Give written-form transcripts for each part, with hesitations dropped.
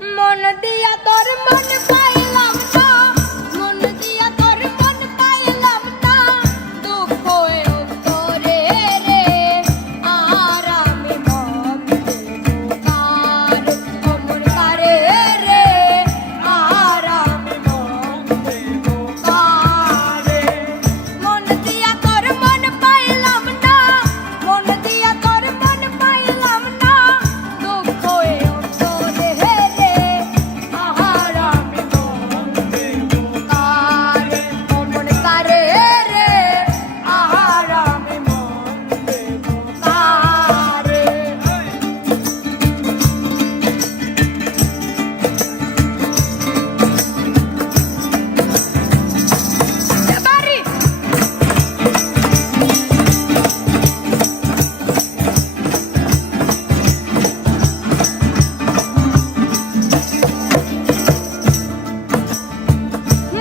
মন দিয়া তোর মন পাইলাম না, মন দিয়া তোর মন পাইলাম না, দুঃখ অন্তরে রে, আর আমি মন দেব কার, অমর কারে রে, আর আমি মন দেব কারে। মন দিয়া তোর মন পাইলাম না, মন দিয়া তোর মন পাইলাম না, দুঃখ অন্তরে রে, আর আমি মন দেব কারে, অমর কারে রে, আর আমি মন দেব কারে। বাড়ি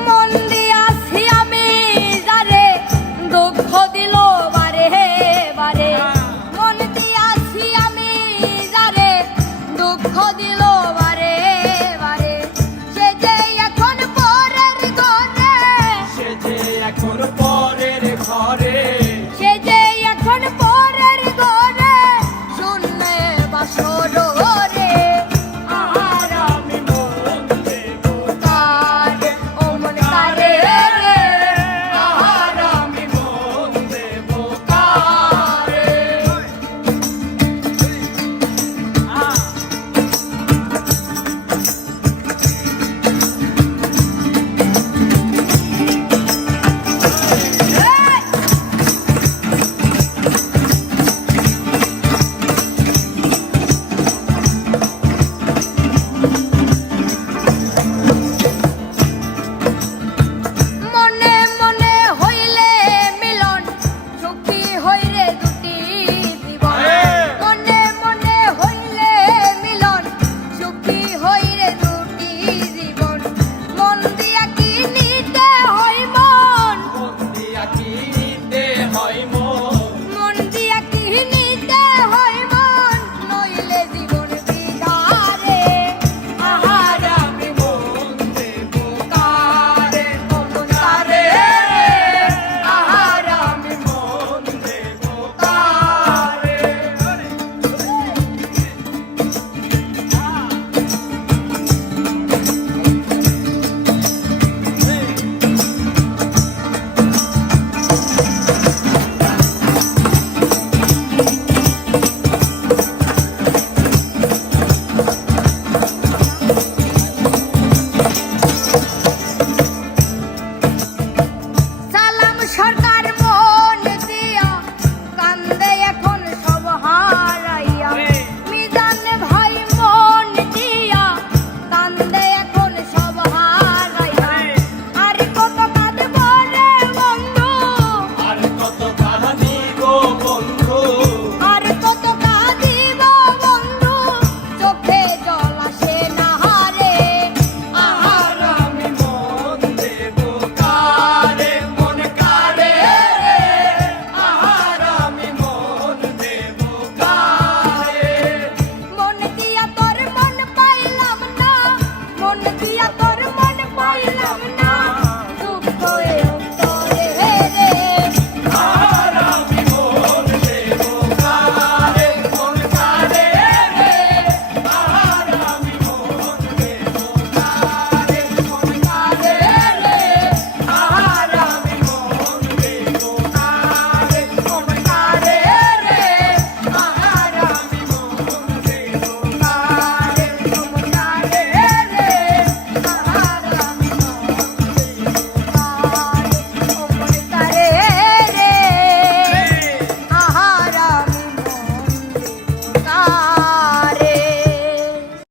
মন দিয়াছি আমি যারে, দুঃখ দিল বারে বারে, মন দিয়াছি আমি যারে, দুঃখ দিল বারে বারে।